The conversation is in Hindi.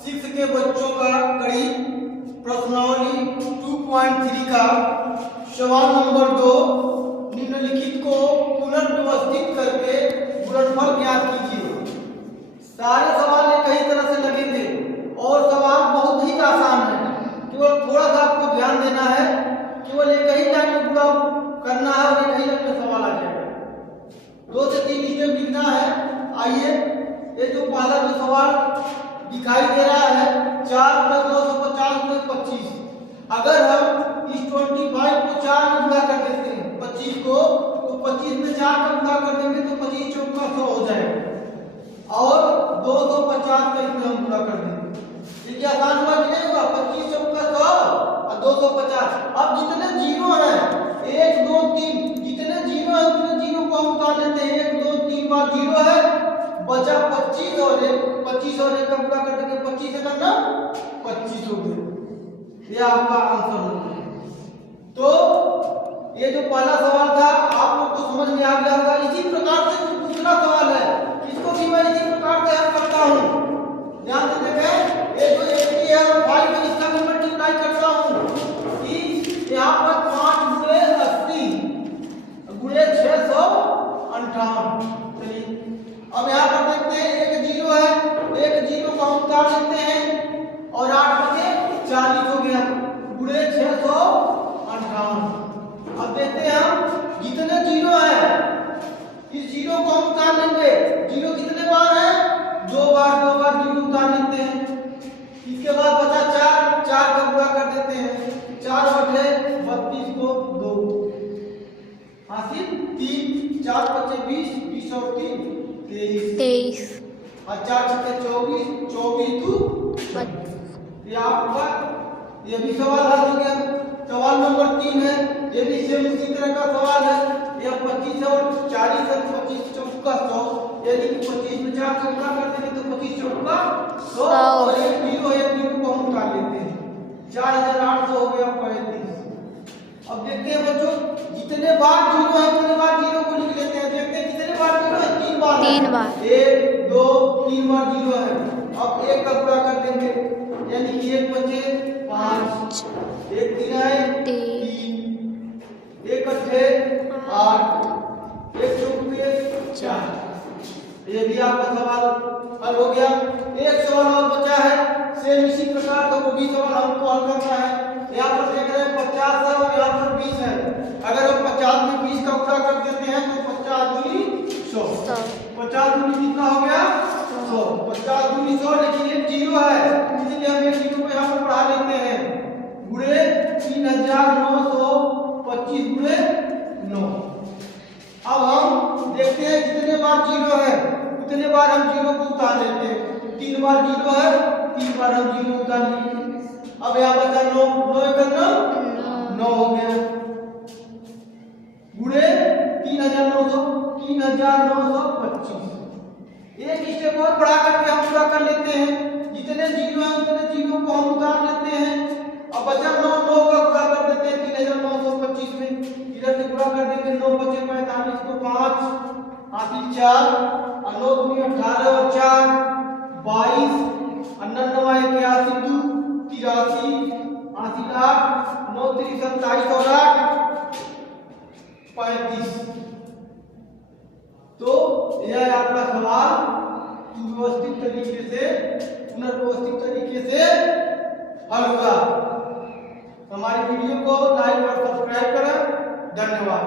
6 के बच्चों का करीब प्रश्नावली 2.3 का सवाल नंबर 2 निम्नलिखित को पुनर्व्यवस्थित करके गुणनफल ज्ञात कीजिए। सारे सवाल एक ही तरह से लगे थे और सवाल बहुत ही आसान है, केवल थोड़ा सा आपको ध्यान देना है, केवल एक ही लाइन में पूरा करना है और एक ही लाइन में सवाल आ जाएगा। 2 से 3 स्टेप लिखना है। आइए, ये जो पहला जो सवाल दिखाई दे रहा है 4 + 250 + 25, अगर हम इस 25 को 4 में गुणा कर देते हैं 25 को, तो 25 में 4 का गुणा कर देंगे तो 25 चौका 100 हो जाएगा और 250 का इसमें हम गुणा कर देंगे। ये क्या आसान हुआ कि नहीं हुआ? 25 चौका 100 और 250। अब जितने जीरो हैं 1 2 3, जितने जीरो है उतने जीरो को हम उतार लेते हैं। 1 2 3 बार जीरो है, बचा 25 और 1 का गुणा कर देंगे 25 से करना 25 हो गया। ये आपका आंसर होगा। तो ये जो पहला सवाल था आप लोग को समझ में आ गया होगा। इसी प्रकार से जो दूसरा सवाल है इसको भी मैं इसी प्रकार से हल करता हूँ। ध्यान से देखें, ये जो 80 है और 5 है, इसका मैं मल्टीप्लाई करता हूँ कि यहाँ पर 5 × 80 × 658। चलिए अब यहाँ पर देखते हैं एक जीरो है, एक जीरो को हम उतार लेते हैं और 8 बचे 40 हो गया गुणे 658। अब देखते हैं हम जितने जीरो है इस जीरो को हम उतार लेंगे। जीरो कितने बार है? 2 बार जीरो उतार लेते हैं। इसके बाद बचा 4 का गुणा कर देते हैं। 4 बटे 32 को 2 हासिल 3, 4 बचे 20, 20 और 3 23 और 4 छक्के 24, 24 2 ये आपका ये भी सवाल हल हो गया। सवाल नंबर 3 है, ये भी सेम उसी तरह का सवाल है। ये 25 और 40 है, 25 चौका 100, यानी कि 25 में 4 का गुणा कर देंगे तो 25 चौका 100 और एक जीरो को हम उतार लेते हैं। 4800 हो गया 35। अब देखते हैं बच्चों जितने बार जीरो है उतने बार जीरो को लिख लेते हैं। देखते हैं कितने बार जीरो है? 3 बार। 1 2 3 बार जीरो है। अब 1 का गुणा कर देंगे यानी कि 1 बचे 5, 1 3 है 3, 1 अठे 8, 1 चौके 4। ये भी आपका सवाल हल हो गया। एक सवाल और बचा है सेम इसी प्रकार का, वो भी सवाल हमको हल करना है। यहाँ पर देख रहे हैं 50 है और यहाँ पर 20 है। अगर हम 50 में 20 का गुणा कर देते हैं तो 50 दूनी 100, 50 दूनी कितना हो गया 100, 50 दूनी 100। लेकिन एक जीरो है इसलिए हम एक जीरो को यहाँ पर बढ़ा लेते हैं गुणे 3925 गुणे 9। अब हम देखते हैं जितने बार जीरो है उतने बार हम जीरो को उतार लेते हैं। 3 बार जीरो है, 3 बार हम जीरो उतार लिए। अब यहाँ बचा 9, 9 करना 9 हो गया गुणे 3925। एक स्टेप और बढ़ा करके हम पूरा कर लेते हैं। जितने जीरो है उतने जीरो को हम उतार लेते हैं। अब बचा 9, 9 का गुणा कर देते हैं 3925 में। इधर से गुणा कर देंगे 9 बचे 45 को 5 हासिल 4 और 9 दूनी 18 और 4 22 और 99 81 2 83 हासिल 8 9 3 27 और 8 35। तो यह आपका सवाल सुव्यवस्थित तरीके से पुनर्व्यवस्थित तरीके से हल हुआ। हमारी वीडियो को लाइक और सब्सक्राइब करें। धन्यवाद।